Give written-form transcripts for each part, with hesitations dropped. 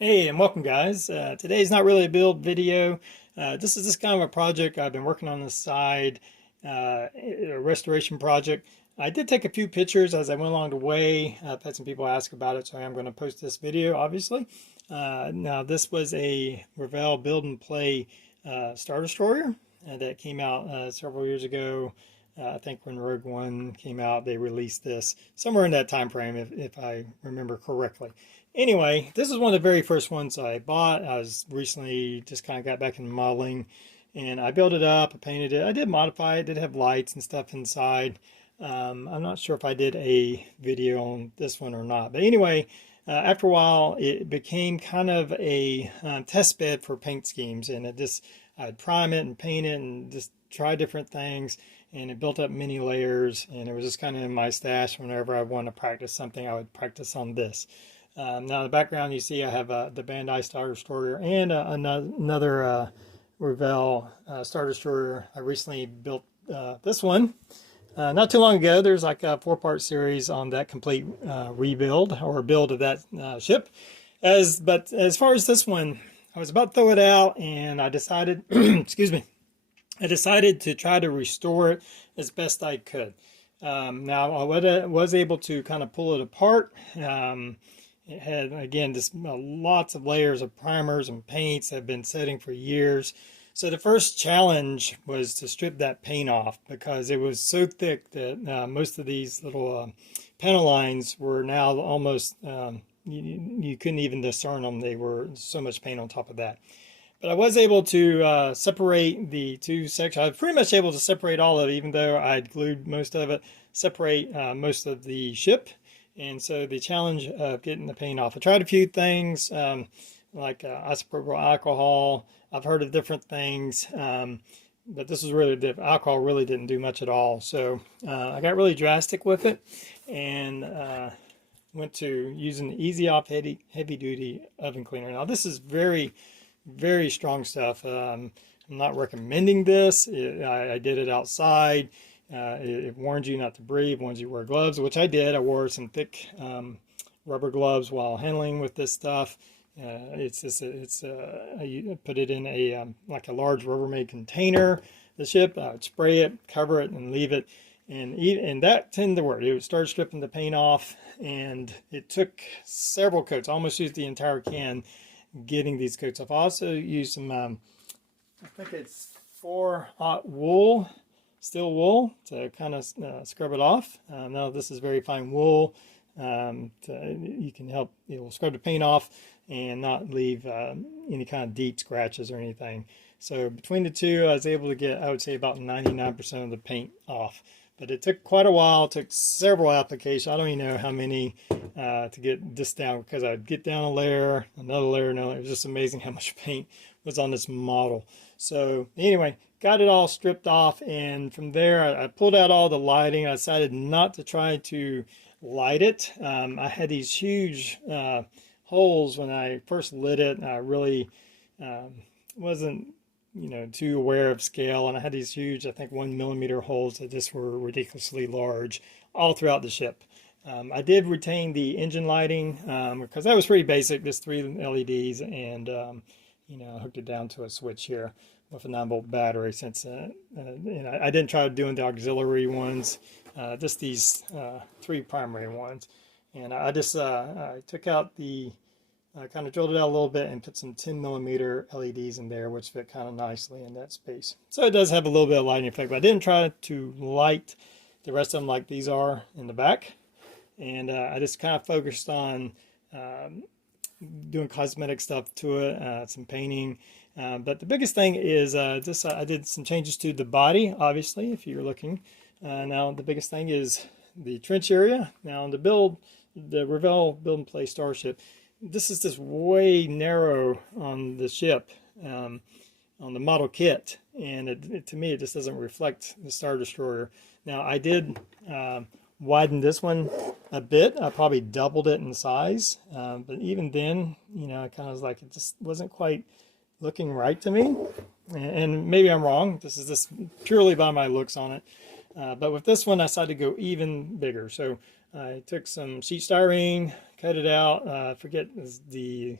Hey, and welcome guys. Today's not really a build video. This is just kind of a project I've been working on the side, a restoration project. I did take a few pictures as I went along the way. I've had some people ask about it, so I'm going to post this video, obviously. Now, this was a Revell Build and Play Star Destroyer that came out several years ago. I think when Rogue One came out, they released this somewhere in that time frame, if I remember correctly. Anyway, this is one of the very first ones I bought. I was recently just kind of got back into modeling, and I built it up, I painted it. I did modify it, did have lights and stuff inside. I'm not sure if I did a video on this one or not, but anyway, after a while, it became kind of a test bed for paint schemes, and I'd prime it and paint it and just try different things, and it built up many layers, and it was just kind of in my stash. Whenever I wanted to practice something, I would practice on this. Now in the background you see I have the Bandai Star Destroyer and another Revell Star Destroyer. I recently built this one not too long ago. There's like a 4-part series on that complete rebuild or build of that ship. But as far as this one, I was about to throw it out, and I decided, excuse me, I decided to try to restore it as best I could. Now I was able to kind of pull it apart. It had, again, just lots of layers of primers and paints that have been setting for years. So the first challenge was to strip that paint off, because it was so thick that most of these little panel lines were now almost, you couldn't even discern them. They were so much paint on top of that. But I was able to separate the two sections. I was pretty much able to separate all of it, even though I'd glued most of it, separate most of the ship. And so the challenge of getting the paint off. I tried a few things like isopropyl alcohol. I've heard of different things, but this was really different. Alcohol really didn't do much at all. So I got really drastic with it, and went to using the Easy Off heavy duty oven cleaner. Now this is very, very strong stuff. I'm not recommending this. I did it outside. It warns you not to breathe, warns you to wear gloves, which I did. I wore some thick rubber gloves while handling with this stuff. I put it in a like a large Rubbermaid container. The ship, I would spray it, cover it, and leave it. And that tended to work. It would start stripping the paint off, and it took several coats. I almost used the entire can getting these coats off. I also used some, I think it's 4-aught wool, steel wool, to kind of scrub it off. Now this is very fine wool. You can help, it will scrub the paint off and not leave any kind of deep scratches or anything. So between the two, I was able to get, I would say, about 99% of the paint off. But it took quite a while. It took several applications. I don't even know how many to get this down, because I'd get down a layer, another layer, another. It was just amazing how much paint was on this model. So anyway, got it all stripped off, and from there I pulled out all the lighting. I decided not to try to light it. I had these huge holes when I first lit it. I really wasn't too aware of scale, and I had these huge, I think 1 millimeter holes that just were ridiculously large all throughout the ship. I did retain the engine lighting because that was pretty basic, just 3 LEDs, and I hooked it down to a switch here with a 9-volt battery, since I didn't try doing the auxiliary ones, just these 3 primary ones. And I just I took out the kind of drilled it out a little bit and put some 10 millimeter LEDs in there, which fit kind of nicely in that space. So it does have a little bit of lighting effect, but I didn't try to light the rest of them like these are in the back. And I just kind of focused on doing cosmetic stuff to it, some painting. But the biggest thing is I did some changes to the body, obviously, if you're looking. Now the biggest thing is the trench area. Now on the Revell Build and Play Starship, this is just way narrow on the ship, on the model kit, and to me it just doesn't reflect the Star Destroyer. Now I did widen this one a bit. I probably doubled it in size, but even then, I kind of was like, it just wasn't quite looking right to me. And maybe I'm wrong. This is just purely by my looks on it. But with this one, I decided to go even bigger. So I took some sheet styrene, cut it out. I forget the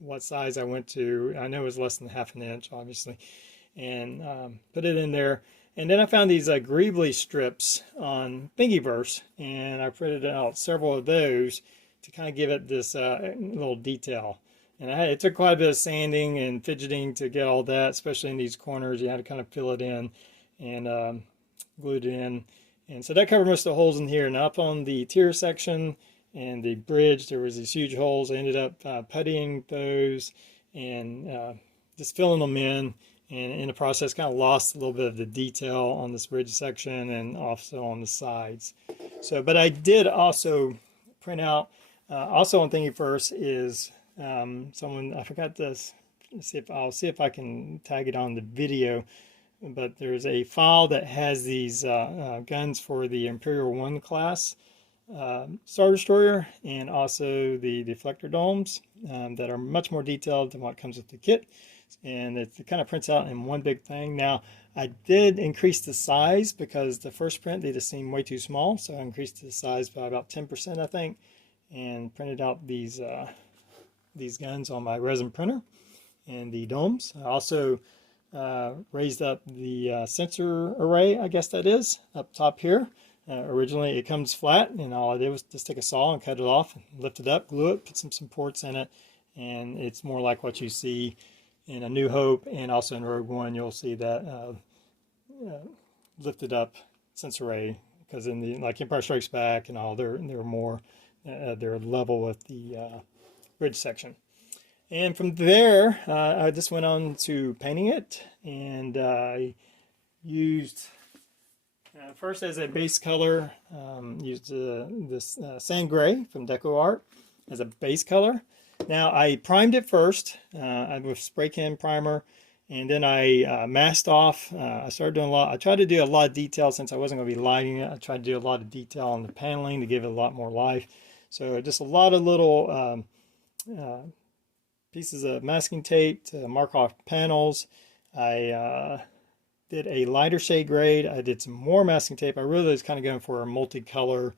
what size I went to. I know it was less than half an inch, obviously, and put it in there. And then I found these Greebly strips on Thingiverse, and I printed out several of those to kind of give it this little detail. And it took quite a bit of sanding and fidgeting to get all that, especially in these corners. You had to kind of fill it in and glued it in. And so that covered most of the holes in here. And up on the tier section and the bridge, there was these huge holes. I ended up puttying those and just filling them in. And in the process, kind of lost a little bit of the detail on this bridge section and also on the sides. So, but I did also print out, also on Thingiverse is someone, I forgot this, I'll see if I can tag it on the video, but there's a file that has these guns for the Imperial One class Star Destroyer and also the deflector domes that are much more detailed than what comes with the kit. And it kind of prints out in one big thing. Now, I did increase the size because the first print, they just seemed way too small. So I increased the size by about 10%, I think, and printed out these guns on my resin printer and the domes. I also raised up the sensor array, I guess that is, up top here. Originally, it comes flat, and all I did was just take a saw and cut it off, lift it up, glue it, put some supports in it, and it's more like what you see in A New Hope, and also in Rogue One. You'll see that lifted up sensor array, because in the like Empire Strikes Back and all, they're more they're level with the bridge section. And from there, I just went on to painting it, and I used first as a base color, used this sand gray from DecoArt as a base color. Now I primed it first with spray can primer, and then I masked off. I started doing I tried to do a lot of detail since I wasn't going to be lighting it. I tried to do a lot of detail on the paneling to give it a lot more life. So just a lot of little pieces of masking tape to mark off panels. I did a lighter shade grade. I did some more masking tape. I really was kind of going for multicolor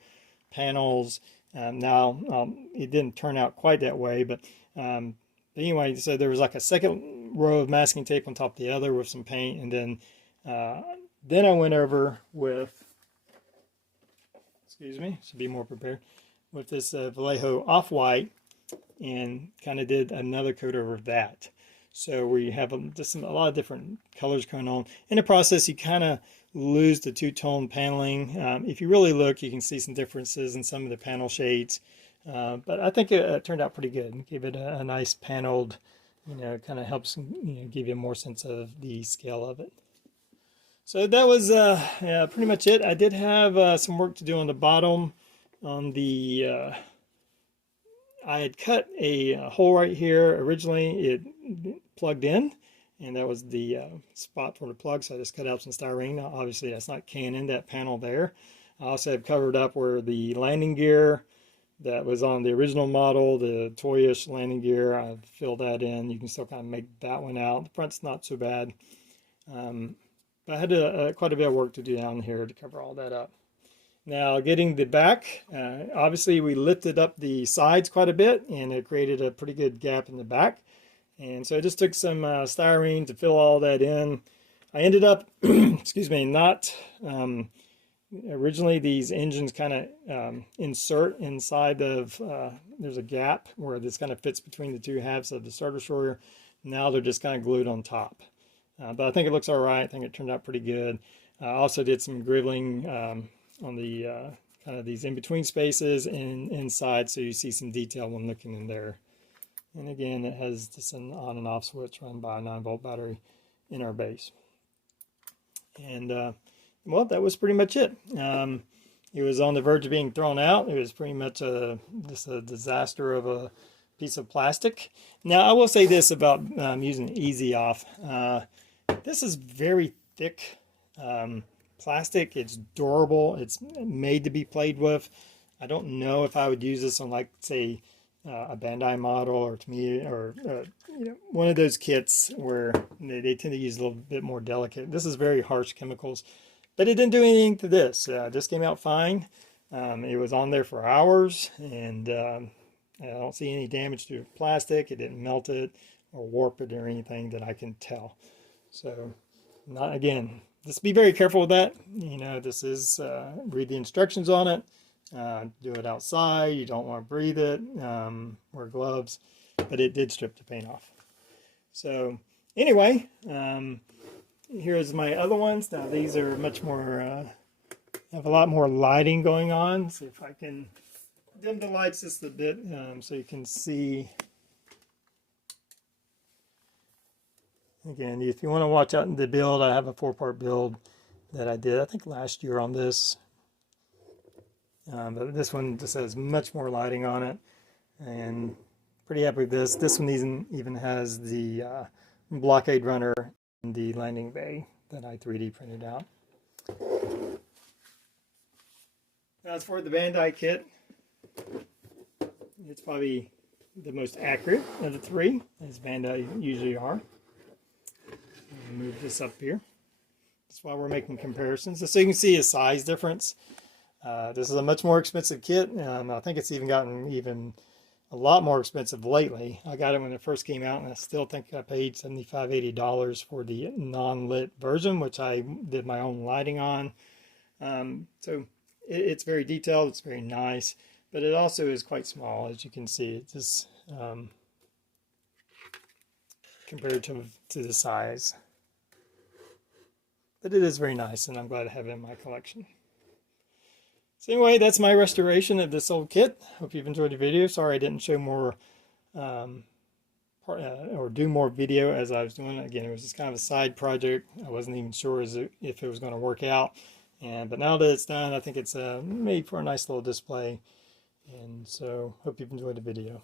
panels. Now, it didn't turn out quite that way, but anyway, so there was like a second row of masking tape on top of the other with some paint, and then I went over with, excuse me, should be more prepared, with this Vallejo Off-White, and kind of did another coat over that. So we have just a lot of different colors going on. In the process, you kind of lose the two-tone paneling. If you really look, you can see some differences in some of the panel shades. But I think it turned out pretty good. Give it a nice paneled, kind of helps give you more sense of the scale of it. So that was yeah, pretty much it. I did have some work to do on the bottom. On the I had cut a hole right here. Originally, it plugged in, and that was the spot for the plug, so I just cut out some styrene. Now, obviously, that's not Canon, that panel there. I also have covered up where the landing gear that was on the original model, the toyish landing gear, I've filled that in. You can still kind of make that one out. The front's not so bad. But I had quite a bit of work to do down here to cover all that up. Now, getting the back, obviously we lifted up the sides quite a bit, and it created a pretty good gap in the back. And so I just took some styrene to fill all that in. I ended up, excuse me, not, originally these engines kind of insert inside of, there's a gap where this kind of fits between the two halves of the Star Destroyer. Now they're just kind of glued on top. But I think it looks all right. I think it turned out pretty good. I also did some gribbling on the kind of these in-between spaces and inside, so you see some detail when looking in there. And again, it has just an on and off switch run by a 9-volt battery in our base. And well, that was pretty much it. It was on the verge of being thrown out. It was pretty much just a disaster of a piece of plastic. Now, I will say this about using Easy Off. This is very thick plastic. It's durable. It's made to be played with. I don't know if I would use this on, like, say, a Bandai model, or to me, or one of those kits where they tend to use a little bit more delicate. This is very harsh chemicals, but it didn't do anything to this. This came out fine. It was on there for hours, and I don't see any damage to the plastic. It didn't melt it or warp it or anything that I can tell. So, not again, just be very careful with that. You know, this is read the instructions on it. Do it outside. You don't want to breathe it. Wear gloves. But it did strip the paint off. So anyway, here's my other ones. Now these are much more, have a lot more lighting going on. See if I can dim the lights just a bit so you can see. Again, if you want to watch out in the build, I have a 4-part build that I did, I think last year on this. But this one just has much more lighting on it, and pretty happy with this. This one even has the blockade runner in the landing bay that I 3D printed out. As for the Bandai kit, it's probably the most accurate of the three, as Bandai usually are. Move this up here. That's why we're making comparisons. So you can see a size difference. This is a much more expensive kit. I think it's even gotten a lot more expensive lately. I got it when it first came out, and I still think I paid $75, $80 for the non-lit version, which I did my own lighting on. So it's very detailed. It's very nice, but it also is quite small, as you can see. It's just compared to the size. But it is very nice, and I'm glad to have it in my collection. So anyway, that's my restoration of this old kit. Hope you've enjoyed the video. Sorry I didn't show more or do more video as I was doing. Again, it was just kind of a side project. I wasn't even sure if it was going to work out. But now that it's done, I think it's made for a nice little display. And so hope you've enjoyed the video.